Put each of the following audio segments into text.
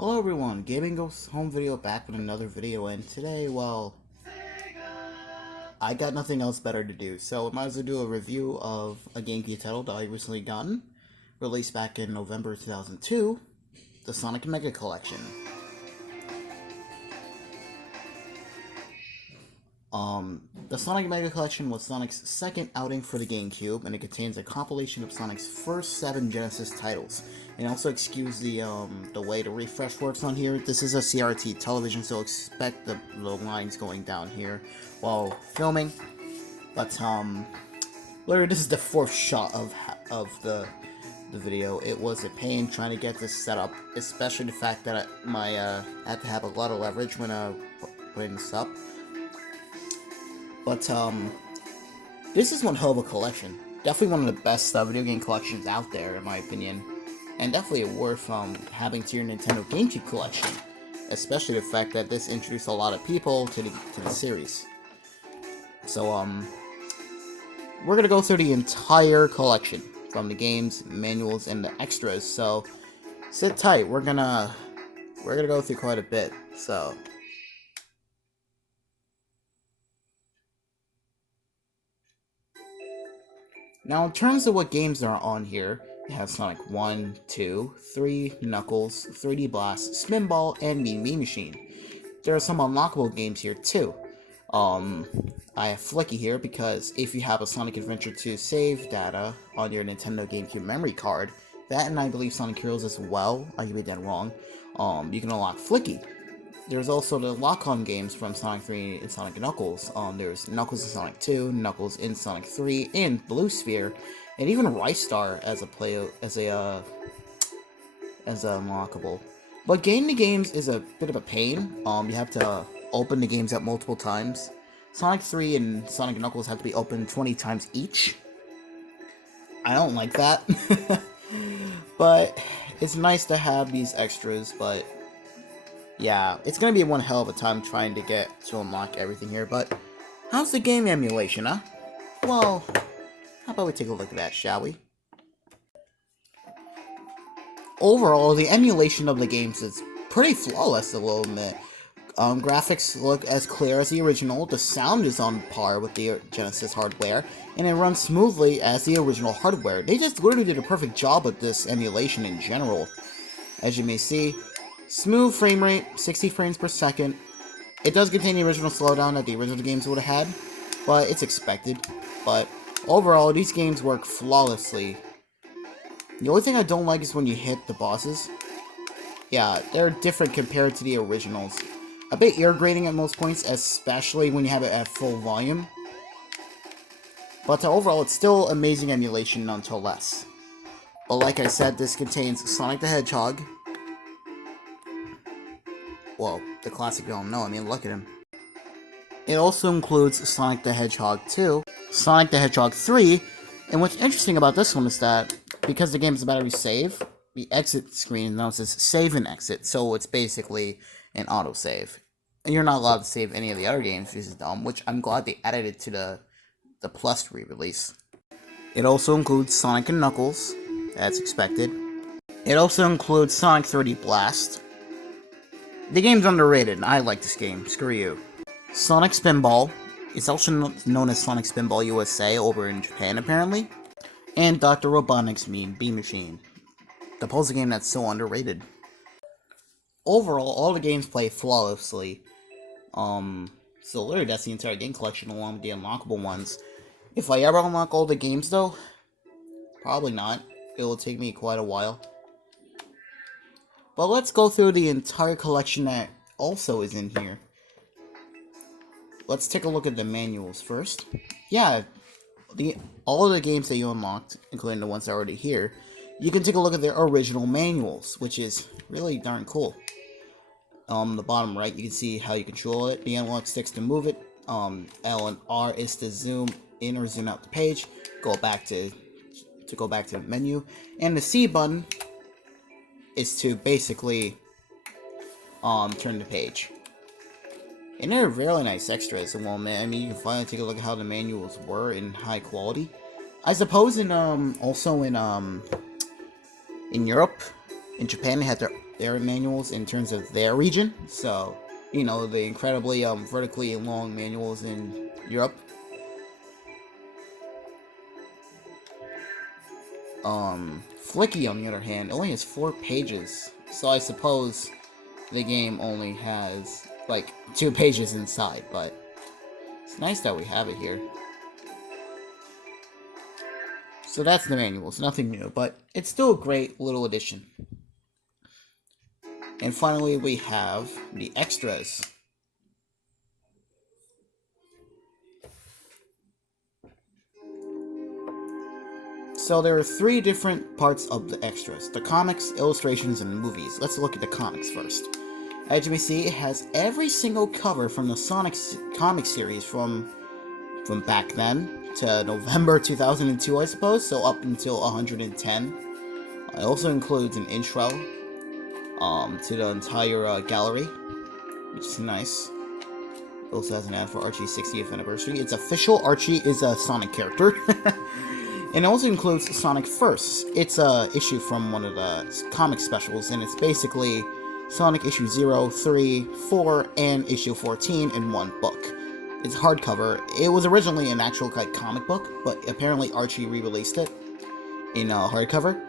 Hello everyone, Gaming Goes Home Video back with another video, and today, well, I got nothing else better to do, so I might as well do a review of a GameCube title that I recently gotten, released back in November 2002, the Sonic Mega Collection. The Sonic Mega Collection was Sonic's second outing for the GameCube, and it contains a compilation of Sonic's first 7 Genesis titles. And also excuse the way the refresh works on here. This is a CRT television, so expect the lines going down here while filming. But literally this is the 4th shot of the video. It was a pain trying to get this set up, especially the fact that I had to have a lot of leverage when putting this up. But, this is one hell of a collection. Definitely one of the best video game collections out there, in my opinion. And definitely worth, having to your Nintendo GameCube collection. Especially the fact that this introduced a lot of people to the series. So, we're gonna go through the entire collection. From the games, manuals, and the extras. So, sit tight. We're gonna go through quite a bit, so... Now, in terms of what games are on here, you have Sonic 1, 2, 3, Knuckles, 3D Blast, Spinball, and Mean Bean Machine. There are some unlockable games here too. I have Flicky here because if you have a Sonic Adventure 2 save data on your Nintendo GameCube memory card, that and I believe Sonic Heroes as well, I could be dead wrong, you can unlock Flicky. There's also the lock-on games from Sonic 3 and Sonic Knuckles. There's Knuckles in Sonic 2, Knuckles in Sonic 3, and Blue Sphere, and even Rice Star as a unlockable. But getting the games is a bit of a pain. You have to open the games up multiple times. Sonic 3 and Sonic Knuckles have to be opened 20 times each. I don't like that. But it's nice to have these extras, but yeah, it's gonna be one hell of a time trying to get to unlock everything here, but how's the game emulation, huh? Well, how about we take a look at that, shall we? Overall, the emulation of the games is pretty flawless, a little bit. Graphics look as clear as the original, the sound is on par with the Genesis hardware, and it runs smoothly as the original hardware. They just literally did a perfect job with this emulation in general. As you may see, smooth frame rate, 60 frames per second. It does contain the original slowdown that the original games would have had, but it's expected. But overall, these games work flawlessly. The only thing I don't like is when you hit the bosses. Yeah, they're different compared to the originals. A bit ear-grating at most points, especially when you have it at full volume. But overall, it's still amazing emulation nonetheless. But like I said, this contains Sonic the Hedgehog. Well, the classic you don't know, I mean, look at him. It also includes Sonic the Hedgehog 2, Sonic the Hedgehog 3, and what's interesting about this one is that, because the game is about to save, the exit screen announces save and exit, so it's basically an autosave. And you're not allowed to save any of the other games, which is dumb, which I'm glad they added it to the Plus re-release. It also includes Sonic and Knuckles, as expected. It also includes Sonic 3D Blast. The game's underrated, and I like this game. Screw you. Sonic Spinball. It's also known as Sonic Spinball USA over in Japan, apparently. And Dr. Robotnik's Mean Bean Machine. The puzzle game that's so underrated. Overall, all the games play flawlessly. So literally that's the entire game collection along with the unlockable ones. If I ever unlock all the games though, probably not. It will take me quite a while. But let's go through the entire collection that also is in here. Let's take a look at the manuals first. Yeah, all of the games that you unlocked, including the ones that are already here, you can take a look at their original manuals, which is really darn cool. The bottom right, you can see how you control it. The analog sticks to move it. L and R is to zoom in or zoom out the page. Go back to the menu, and the C button is to basically turn the page. And they're really nice extras as well, man. I mean, you can finally take a look at how the manuals were in high quality. I suppose in also in Europe, in Japan, they had their their manuals in terms of their region. So, you know, the incredibly vertically long manuals in Europe. Flicky, on the other hand, only has 4 pages. So I suppose the game only has, like, 2 pages inside, but it's nice that we have it here. So that's the manuals, nothing new, but it's still a great little addition. And finally, we have the extras. So there are 3 different parts of the extras: the comics, illustrations, and movies. Let's look at the comics first. As you may see, it has every single cover from the Sonic comic series from back then to November 2002, I suppose, so up until 110. It also includes an intro to the entire gallery, which is nice. It also has an ad for Archie's 60th anniversary. It's official, Archie is a Sonic character. And it also includes Sonic First. It's a issue from one of the comic specials, and it's basically Sonic issue 0, 3, 4, and issue 14 in one book. It's hardcover. It was originally an actual comic book, but apparently Archie re-released it in hardcover.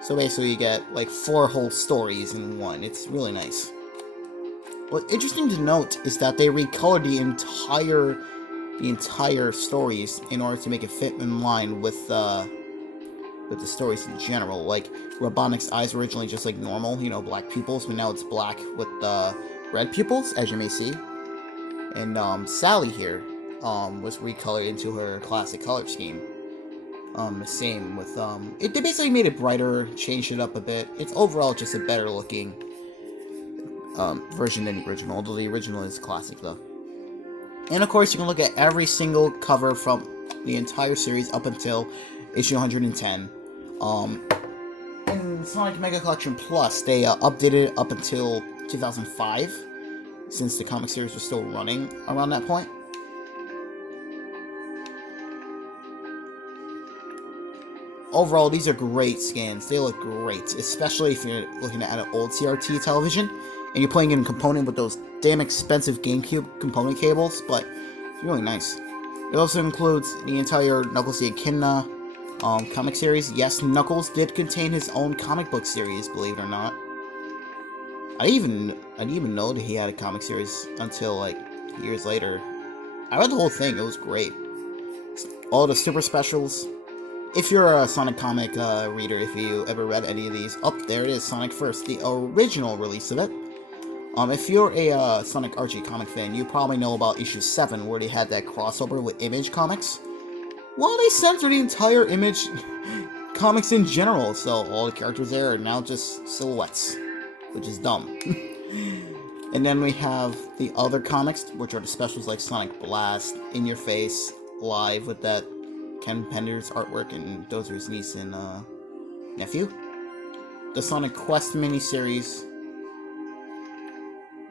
So basically you get like 4 whole stories in one. It's really nice. What's interesting to note is that they recolored the entire stories in order to make it fit in line with the stories in general. Like, Robotnik's eyes were originally just like normal, you know, black pupils, but now it's black with red pupils, as you may see. And Sally here was recolored into her classic color scheme. The same with they basically made it brighter, changed it up a bit. It's overall just a better looking version than the original, although the original is classic though. And of course, you can look at every single cover from the entire series up until issue 110. In Sonic Mega Collection Plus, they updated it up until 2005, since the comic series was still running around that point. Overall, these are great scans. They look great, especially if you're looking at an old CRT television and you're playing in a component with those damn expensive GameCube component cables, but it's really nice. It also includes the entire Knuckles the Echidna comic series. Yes, Knuckles did contain his own comic book series, believe it or not. I didn't even know that he had a comic series until like years later. I read the whole thing. It was great. All the super specials. If you're a Sonic comic reader, if you ever read any of these, there it is, Sonic First, the original release of it. If you're a Sonic Archie comic fan, you probably know about issue 7, where they had that crossover with Image Comics. Well, they censored the entire Image comics in general, so all the characters there are now just silhouettes, which is dumb. And then we have the other comics, which are the specials like Sonic Blast, In Your Face, Live with that Ken Pender's artwork and Dozer's niece and nephew. The Sonic Quest miniseries.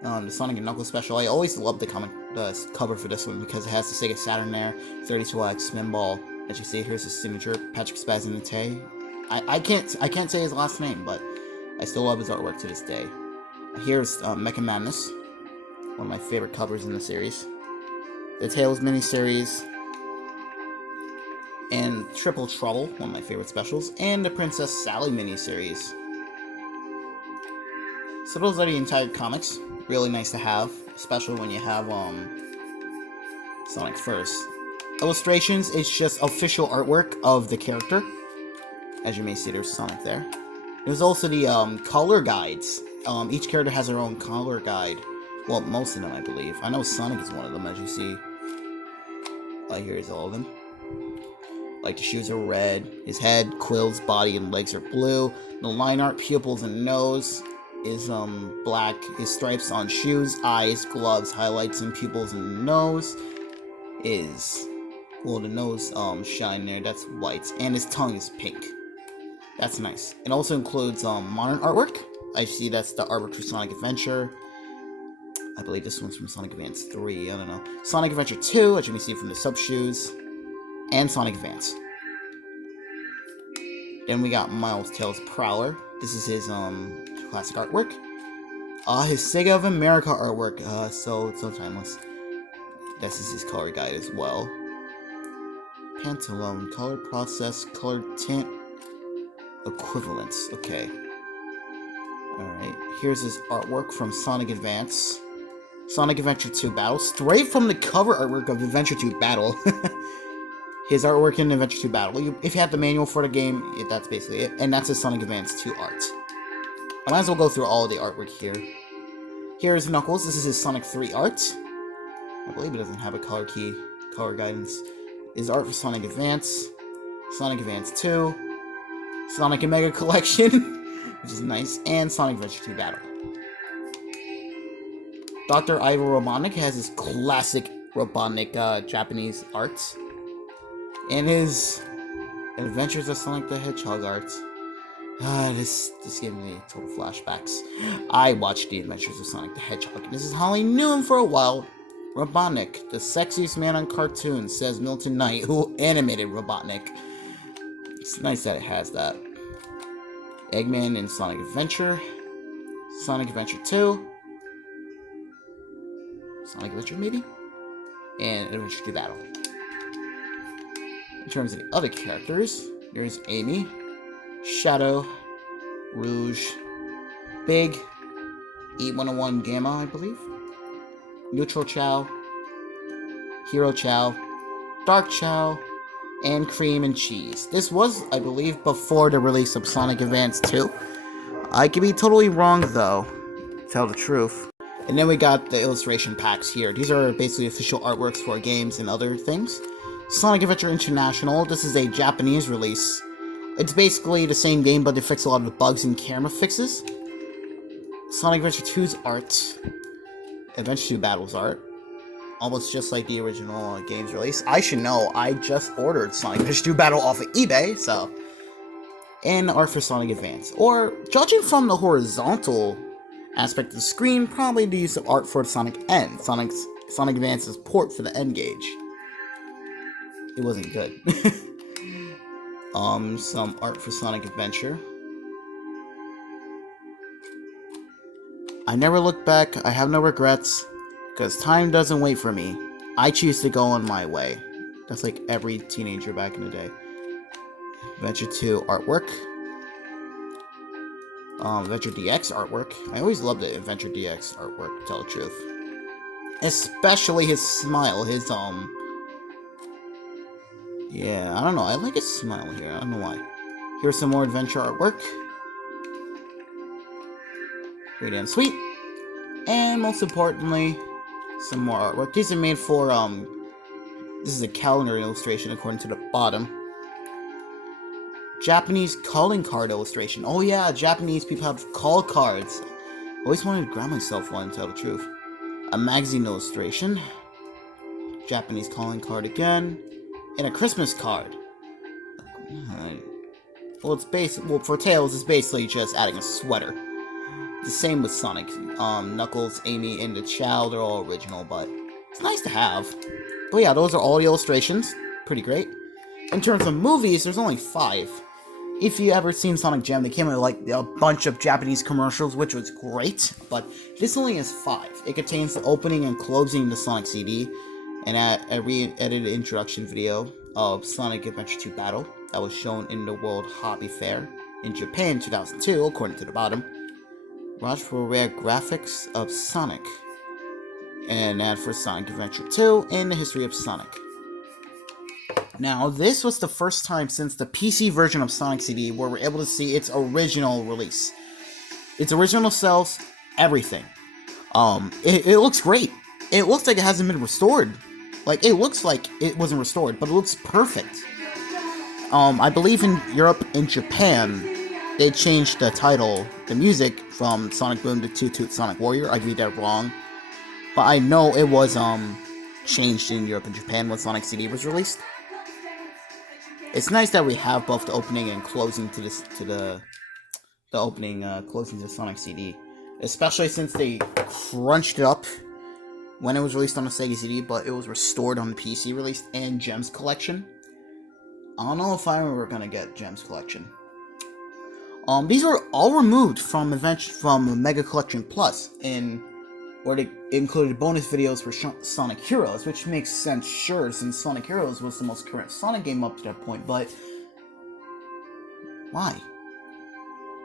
The Sonic and Knuckles special. I always loved the cover for this one because it has the Sega Saturn there, 32X, Spinball. As you see, here's his signature, Patrick Spazanate. I can't say his last name, but I still love his artwork to this day. Here's Mecha Madness, one of my favorite covers in the series. The Tails miniseries, and Triple Trouble, one of my favorite specials, and the Princess Sally miniseries. So those are the entire comics. Really nice to have, especially when you have Sonic First. Illustrations, it's just official artwork of the character. As you may see, there's Sonic there. There's also the color guides. Each character has their own color guide. Well, most of them, I believe. I know Sonic is one of them, as you see. Here's all of them. Like, the shoes are red, his head, quills, body, and legs are blue. The line art, pupils, and nose is black. His stripes on shoes, eyes, gloves, highlights, and pupils and nose is, well, the nose shine there, that's white, and his tongue is pink. That's nice. It also includes modern artwork. I see that's the artwork for Sonic Adventure. I believe this one's from Sonic Advance 3, I don't know. Sonic Adventure 2, as you can see from the sub shoes, and Sonic Advance. Then we got Miles Tails Prowler. This is his classic artwork. His Sega of America artwork, so timeless. This is his color guide as well. Pantaloon, color process, color tint, equivalence. Okay. Alright, here's his artwork from Sonic Advance. Sonic Adventure 2 Battle, straight from the cover artwork of Adventure 2 Battle. His artwork in Adventure 2 Battle. If you have the manual for the game, that's basically it. And that's his Sonic Advance 2 art. I might as well go through all of the artwork here. Here's Knuckles. This is his Sonic 3 art. I believe it doesn't have a color guidance. His art for Sonic Advance, Sonic Advance 2, Sonic and Mega Collection, which is nice, and Sonic Adventure 2 Battle. Dr. Ivo Robotnik has his classic Robotnik Japanese art. And his Adventures of Sonic the Hedgehog art. This gave me total flashbacks. I watched the Adventures of Sonic the Hedgehog, and this is how I knew him for a while. Robotnik, the sexiest man on cartoons, says Milton Knight, who animated Robotnik. It's nice that it has that. Eggman in Sonic Adventure. Sonic Adventure 2. Sonic Adventure, maybe? And Adventure 2 Battle. In terms of the other characters, there's Amy, Shadow, Rouge, Big, E101 Gamma, I believe, Neutral Chow, Hero Chow, Dark Chow, and Cream and Cheese. This was, I believe, before the release of Sonic Advance 2. I could be totally wrong, though, to tell the truth. And then we got the illustration packs here. These are basically official artworks for games and other things. Sonic Adventure International. This is a Japanese release. It's basically the same game, but they fix a lot of the bugs and camera fixes. Sonic Adventure 2's art. Adventure 2 Battle's art. Almost just like the original game's release. I should know, I just ordered Sonic Adventure 2 Battle off of eBay, so... And art for Sonic Advance. Or, judging from the horizontal aspect of the screen, probably the use of art for Sonic N. Sonic Advance's port for the N gauge. It wasn't good. Some art for Sonic Adventure. I never look back, I have no regrets, because time doesn't wait for me. I choose to go on my way. That's like every teenager back in the day. Adventure 2 artwork. Adventure DX artwork. I always loved the Adventure DX artwork, to tell the truth. Especially his smile, yeah, I don't know, I like his smile here, I don't know why. Here's some more adventure artwork. Pretty damn sweet. And most importantly, some more artwork. These are made for, this is a calendar illustration according to the bottom. Japanese calling card illustration. Oh yeah, Japanese people have call cards. Always wanted to grab myself one, to tell the truth. A magazine illustration. Japanese calling card again. And a Christmas card. Well, for Tails, it's basically just adding a sweater. The same with Sonic. Knuckles, Amy, and the Chow, they're all original, but it's nice to have. But yeah, those are all the illustrations. Pretty great. In terms of movies, there's only 5. If you ever seen Sonic Jam, they came with like a bunch of Japanese commercials, which was great, but this only has 5. It contains the opening and closing the Sonic CD, and a re-edited introduction video of Sonic Adventure 2 Battle that was shown in the World Hobby Fair in Japan in 2002, according to the bottom. Watch for rare graphics of Sonic, and an ad for Sonic Adventure 2 and the history of Sonic. Now, this was the first time since the PC version of Sonic CD where we're able to see its original release. Its original cells, everything. It looks great. It looks like it hasn't been restored. Like, it looks like it wasn't restored, but it looks perfect. I believe in Europe and Japan, they changed the title, the music, from Sonic Boom to Toot Toot Sonic Warrior. I read that wrong. But I know it was, changed in Europe and Japan when Sonic CD was released. It's nice that we have both the opening and closing to the opening, closing to Sonic CD. Especially since they crunched it up when it was released on the Sega CD, but it was restored on the PC release and Gems Collection. I don't know if I'm ever gonna get Gems Collection. These were all removed from Mega Collection Plus, where they included bonus videos for Sonic Heroes, which makes sense, sure, since Sonic Heroes was the most current Sonic game up to that point, but why?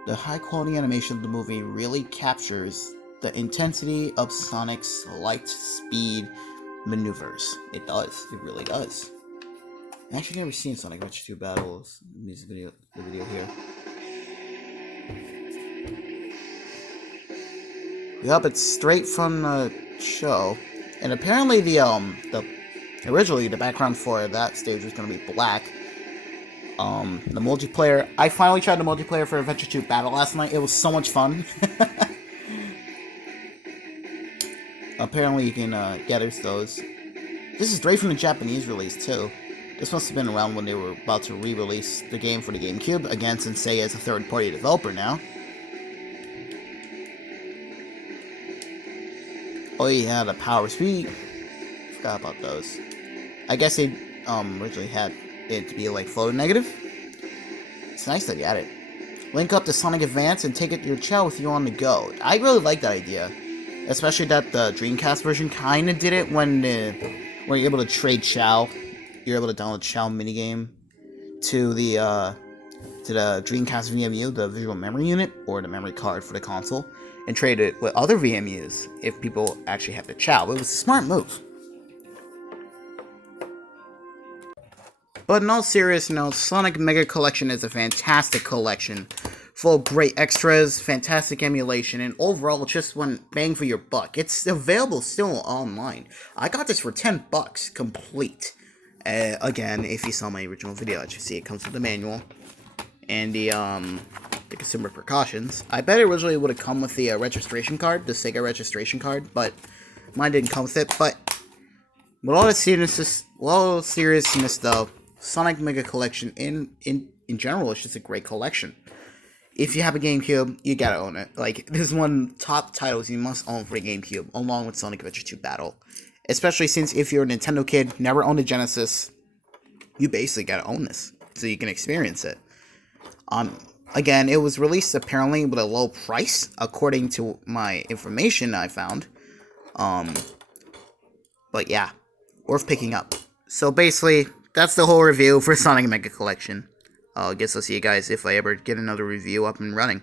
The high-quality animation of the movie really captures the intensity of Sonic's light speed maneuvers. It does. It really does. I've actually never seen Sonic Adventure 2 Battles music video. The video here. Yup, it's straight from the show, and apparently originally the background for that stage was gonna be black. The multiplayer. I finally tried the multiplayer for Adventure 2 Battle last night. It was so much fun. Apparently, you can gather those. This is straight from the Japanese release too. This must have been around when they were about to re-release the game for the GameCube. Again, since Sega is a third-party developer now. Oh yeah, the power speed. Forgot about those. I guess they originally had it to be like photo negative. It's nice that you added it. Link up to Sonic Advance and take your Chow with you on the go. I really like that idea, especially that the Dreamcast version kind of did it when you're able to trade Chow. You're able to download Chow minigame to the Dreamcast VMU, the visual memory unit, or the memory card for the console, and trade it with other VMUs if people actually have the Chow. It was a smart move. But in all seriousness, Sonic Mega Collection is a fantastic collection, full of great extras, fantastic emulation, and overall just one bang for your buck. It's available still online. I got this for $10 complete. Again, if you saw my original video, as you see, it comes with the manual and the consumer precautions. I bet it originally would have come with the registration card, the Sega registration card, but mine didn't come with it. But with all the seriousness, though, Sonic Mega Collection in general is just a great collection. If you have a GameCube, you gotta own it. Like, this is one top titles you must own for a GameCube, along with Sonic Adventure 2 Battle. Especially since if you're a Nintendo kid, never owned a Genesis, you basically gotta own this, so you can experience it. Again, it was released apparently with a low price, according to my information I found. But yeah, worth picking up. So basically, that's the whole review for Sonic Mega Collection. I guess I'll see you guys if I ever get another review up and running.